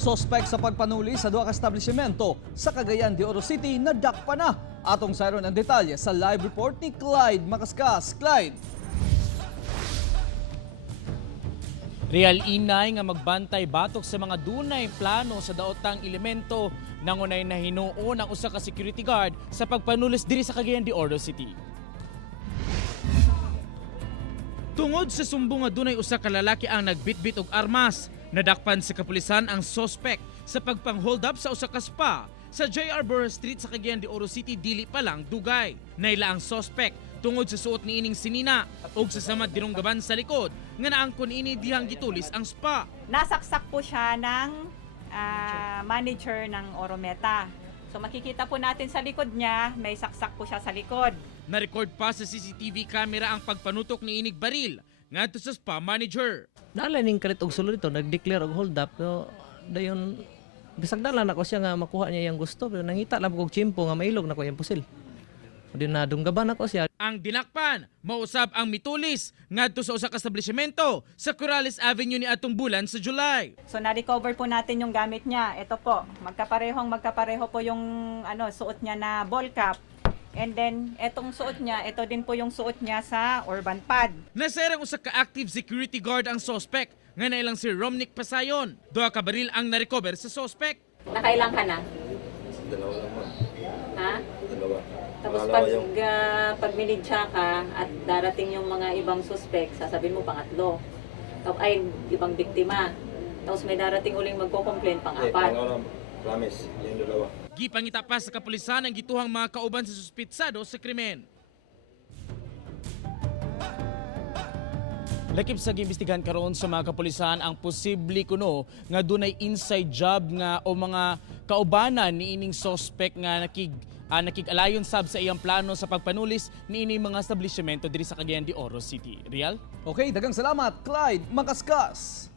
Sospek sa pagpanuli sa duha ka establishmento sa Cagayan de Oro City nadakpa na. Atong sayron ang detalye sa live report ni Clyde Macascas. Clyde. Real inay nga magbantay batok sa mga dunay plano sa daotang elemento nangunay na hinuon ang usa ka security guard sa pagpanulis diri sa Cagayan de Oro City. Tungod sa sumbong nga dunay usa ka lalaki ang nagbitbit og armas, nadakpan sa kapulisan ang sospek sa pagpang-hold up sa usa ka spa sa JR Burr Street sa Cagayan de Oro City dili pa lang dugay. Naila ang sospek tungod sa suot niining sinina ug sa samad dinunggaban sa likod nga naangkon ini dihang gitulis ang spa. Nasaksak po siya ng manager ng Orometa. So makikita po natin sa likod niya, may saksak po siya sa likod. Na-record pa sa CCTV camera ang pagpanutok ni inig baril ngadto sa spa manager. Nalaning kalit og sulod ito, nag-declare og hold up. So, dayon bisag dalan ako siya nga makuha niya yung gusto pero nangita lang kog chimpo nga mailog na ko yung pusil. Di na dunggaban ako siya. Ang dinakpan, mausab ang mitulis ngadto sa usa ka establishmento sa Corrales Avenue ni atong bulan sa July. So na-recover po natin yung gamit niya. Ito po, magkapareho po yung suot niya na ball cap. And then, etong suot niya, ito din po yung suot niya sa Urban Pad. Nasirang usa ka active security guard ang suspect nga nailang si Romnick Pasayon. Duha ka baril ang na-recover sa suspect. Nakailang ka na? Dalawa lang ma'am. Ha? Dalawa. Tapos pag minidya ka at darating yung mga ibang suspect, sasabihin mo pangatlo. Tapos ay ibang biktima. Tapos may darating uling magko-complain pang-apat. Promise, yung dalawa. Gipangita pa sa kapulisan ang gituhang mga kauban sa suspitsado sa krimen. Lakip sa gimbestigahan karon sa mga kapulisan ang posible kuno nga dunay inside job nga o mga kaubanan ni ining suspect nga nakig-alayon sab sa iyang plano sa pagpanulis ni ining mga establishmento diri sa Cagayan de Oro City. Real? Okay, dagang salamat Clyde Macascas.